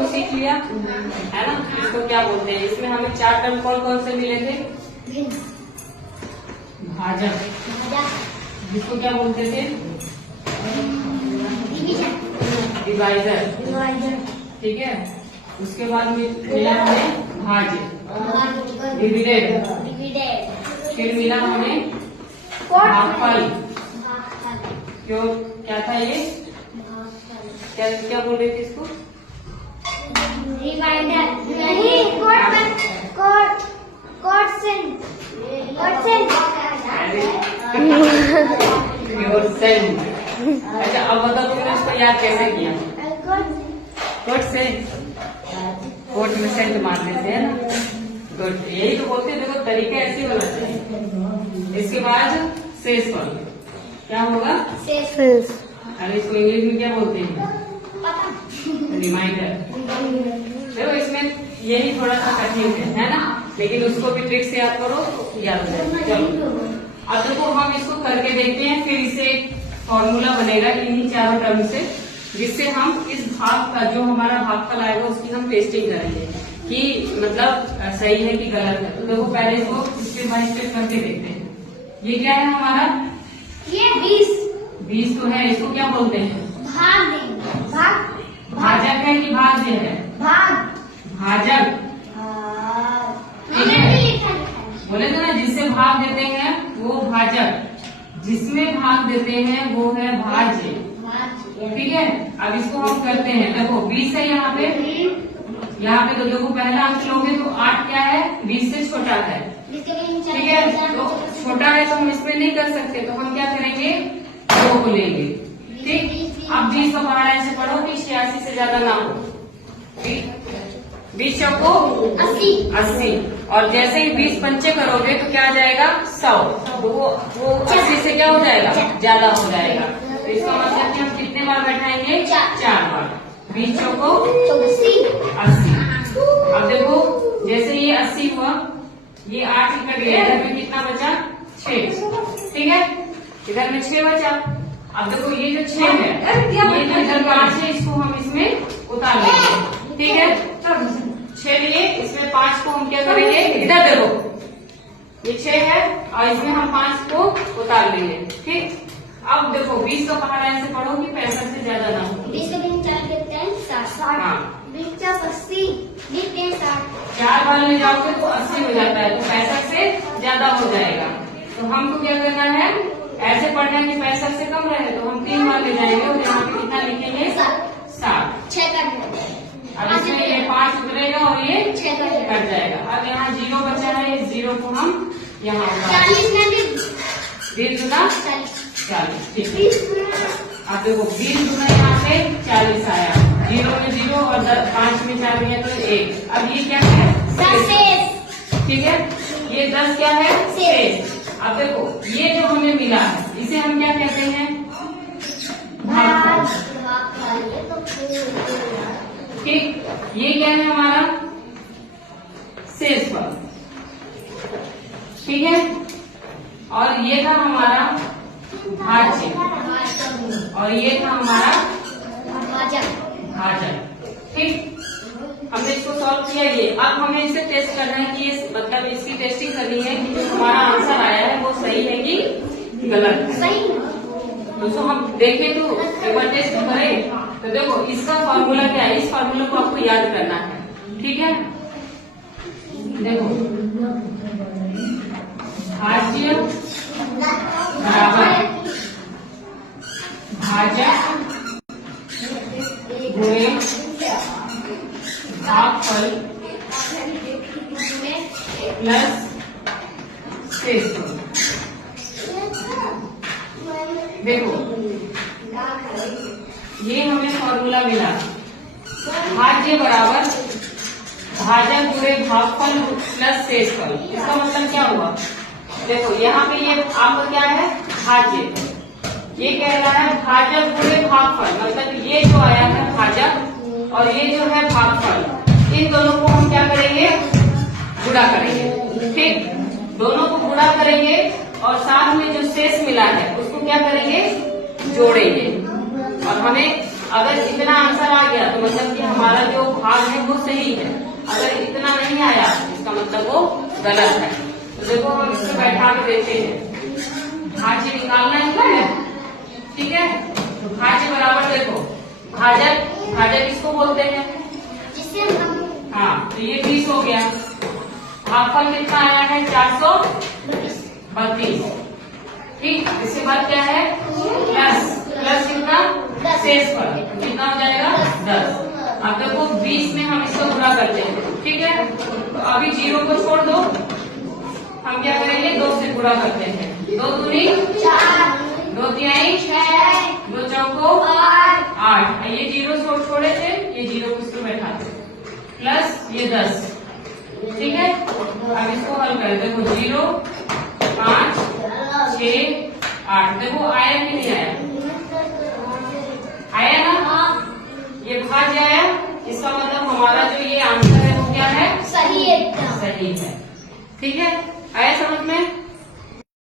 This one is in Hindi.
को सीख लिया है ना। इसको क्या बोलते हैं, इसमें हमें 4 टर्म कौन कौन से मिले थे। भाजक, जिसको क्या बोलते थे, डिवाइजर, ठीक है। उसके बाद मिला हमें भाज्य, डिविडेड, फिर मिला हमें भागफल। क्यों, क्या था ये, क्या बोल रहे थे इसको, अच्छा अब बताओ तुमने इसको याद कैसे किया। कोट से, कोट में सेंट मार देते हैं ना, गुड, यही तो बोलते हैं। देखो तरीका ऐसे होना चाहिए। इसके बाद शेषफल क्या होगा, अरे इसको इंग्लिश में क्या बोलते हैं, रिमाइंडर। देखो इसमें यही थोड़ा सा कठिन है ना, लेकिन उसको भी ट्रिक से याद करो तो याद हो जाएगा। चलो अब देखो हम इसको करके देखते हैं, फिर इसे एक फॉर्मूला बनेगा इन्हीं 4 टर्म से, जिससे हम इस भाग का जो हमारा भागफल आएगा उसकी हम टेस्टिंग करेंगे कि मतलब सही है कि गलत है। तो देखो पहले इसको स्टेप बाय स्टेप करके देखते हैं। ये क्या है हमारा, ये 20 तो है, इसको क्या बोलते हैं, भाग देंगे, भाजक है कि भाज्य है, भाजक, बोले थे ना, जिससे भाग देते हैं वो भाजक, जिसमें भाग देते हैं वो है भाज्य, ठीक है। अब इसको हम करते हैं, देखो 20 है यहाँ पे तो देखो पहला अंक लोगे तो 8 क्या है, 20 से छोटा है, ठीक है। तो छोटा है तो हम इसमें नहीं कर सकते, तो हम क्या करेंगे, 2 को लेंगे, ठीक। अब 20 का पहाड़ा ऐसे पढ़ो कि 86 से ज्यादा ना हो, ठीक। 20 चौको 80, और जैसे ही 20 पंचे करोगे तो क्या आ जाएगा, 100, तो वो 80 से क्या हो जाएगा, ज्यादा हो जाएगा। तो इसका मतलब कि हम कितने बार बैठाएंगे, 4 बार। 20 चौको 80। अब देखो जैसे ये 80 हुआ, ये 8 कट गया, इधर में कितना बचा, 6, ठीक है, इधर में 6 बचा। अब देखो ये जो 6 है, ये जो इधर 5 है, इसको हम इसमें उतार लेंगे, ठीक है। 6 लिए, इसमें 5 को हम क्या करेंगे, इधर देखो ये 6 है और इसमें हम 5 को उतार लेंगे, ठीक। अब देखो 20 का पहाड़ा ऐसे पढ़ो कि 65 से ज्यादा ना हो। 20 का 4 करते हैं 60, 20 का 80, 4 बार ले जाओगे तो 80 हो जाता है, तो 65 से ज्यादा हो जाएगा। तो हमको क्या करना है, ऐसे पढ़ना है कि 65 से कम रहे, तो हम 3 बार ले जाएंगे और यहाँ पे कितना लिखेंगे, 7, 6 कर देते हैं। अब इसमें ये 5 उतरेगा और ये 6 कट जाएगा। अब यहाँ 0 बचा है, इस 0 को हम यहाँ 40 में भी 20 गुना 40, ठीक है। अब देखो 20 गुना यहाँ पे 40 आया, 0 में 0 और 5 में 4 है तो 1। अब ये क्या है, 10, ठीक है, ये 10 क्या है, शेष। अब देखो ये जो हमें मिला है, इसे हम क्या कहते हैं, भागफल, ठीक। ये क्या है हमारा, शेषफल, ठीक है। और ये था हमारा भाज्य, और ये था हमारा भाजक, ठीक। हमने इसको सॉल्व किया। ये अब हमें इसे टेस्ट करना है कि ये मतलब इसकी टेस्टिंग करनी है कि जो हमारा आंसर आया है वो सही है कि गलत है। सही। दोस्तों हम देखें तो एक बार टेस्ट करें, तो देखो इसका फॉर्मूला क्या है, इस फॉर्मूला को आपको याद करना है, ठीक है। देखो भाज्य बराबर भाजक गुणे भागफल प्लस शेषफल। देखो ये हमें फॉर्मूला मिला, भाज्य बराबर भाजक गुणे भागफल प्लस शेषफल। इसका मतलब क्या हुआ, देखो यहाँ पे ये आपका क्या है, भाज्य, ये कह रहा है भाजक गुणे भागफल, मतलब ये जो आया है भाजक और ये जो है भागफल, इन दोनों को हम क्या करेंगे, गुणा करेंगे, ठीक। दोनों को गुणा करेंगे और साथ में जो शेष मिला है उसको क्या करेंगे, जोड़ेंगे। और हमें अगर इतना आंसर आ गया तो मतलब कि हमारा जो भाग है वो सही है, अगर इतना नहीं आया इसका मतलब वो गलत है। तो देखो हम इसको बैठा के देखते हैं। भाज्य निकालना है, ठीक है। तो भाज्य बराबर देखो, भाजक, भाजक किसको बोलते हैं? जिसे हम हाँ, तो ये 20 हो गया। भागफल कितना आया है? 432। ठीक, इसके बाद क्या है? प्लस, प्लस कितना? शेष पर कितना हो जाएगा? 10। अब देखो 20 में हम इसको गुणा करते हैं, ठीक है। तो अभी 0 को छोड़ दो, हम क्या करेंगे? 2 से गुणा करते हैं। 2 दूनी 4, 2 तिहाई 6, 2 चौको 8। ये 0 छोड़े थे, ये 0 को इसको बैठा दो, प्लस ये 10, ठीक है। अब इसको हल करें, देखो 0, 5, 6, 8। देखो आया कि नहीं आया? आया ना? ये भाज्य आया, इसका मतलब हमारा जो ये आंसर है वो क्या है? सही एकदम। सही है, ठीक है। आया समझ में?